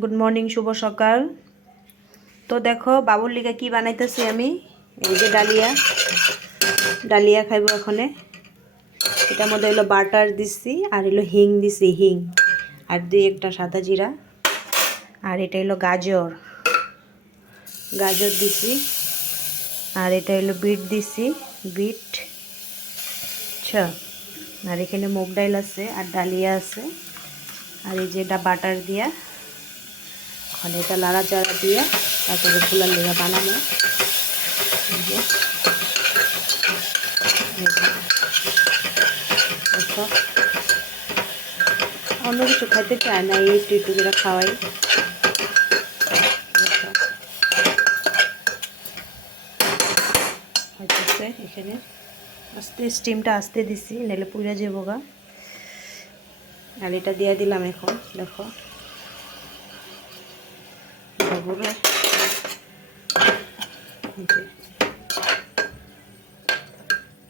Good morning, শুভ সকাল। তো দেখো বাবুর লিগে কি বানাইতেছি আমি। এই যে ডালিয়া ডালিয়া খাইব এখনে। এটার মধ্যে হলো বাটার দিছি আর হলো হিং দিছি, হিং আর দুই একটা সাদা জিরা। আর এটা হলো গাজর গাজর দিছি। আর এটা হলো বিট দিছি, বিট। আচ্ছা, আর এখানে মুগ ডাল আছে আর ডালিয়া আছে। আর এই যে এটা বাটার দিয়া এখন এটা লাড়াচাড়া দিয়ে তারপরে ফুলার লেগা বানানো। অন্য কিছু খাইতে চায় না, এই একটু একটু করে খাওয়াই। হইতেছে এখানে আস্তে স্টিমটা আসতে দিছি, নাহলে পুড়ে যাবো গা। আর এটা দিয়ে দিলাম এখন। দেখো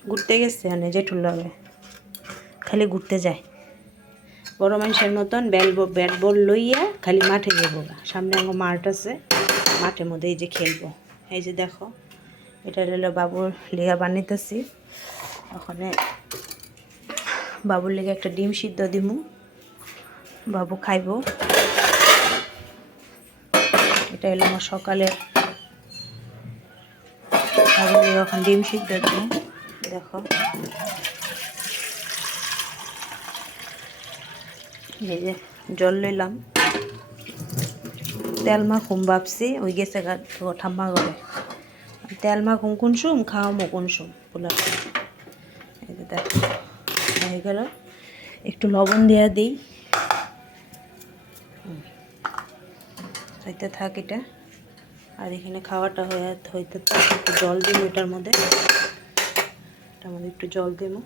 ঘুরতে গেছে মানে জেঠুর লগে, খালি ঘুরতে যায়। বড় মানুষের মতন ব্যাট বল লইয়া খালি মাঠে যাবো গা। সামনে আমার মাঠ আছে, মাঠের মধ্যে এই যে খেলবো। এই যে দেখো এটা হলো বাবুর লেগা বানাইতেছি। ওখানে বাবুর লেগে একটা ডিম সিদ্ধ দিমু, বাবু খাইব। এটা হলো আমার সকালে বাবুর লেগে এখন ডিম সিদ্ধ দিমু। দেখো এই যে জল লইলাম, তেল মাখুম ভাবছি, ওই গেছে গা ঠাম্মা করে। তেল মাখুম কুনসুম খাওয়ামো কুনসুম পোলা। এই যে দেখো হয়ে গেল, একটু লবণ দেওয়া দিই, হইতে থাক এটা। আর এখানে খাওয়াটা হইতে থাক, একটু জল দিব এটার মধ্যে, একটু জল দেবো।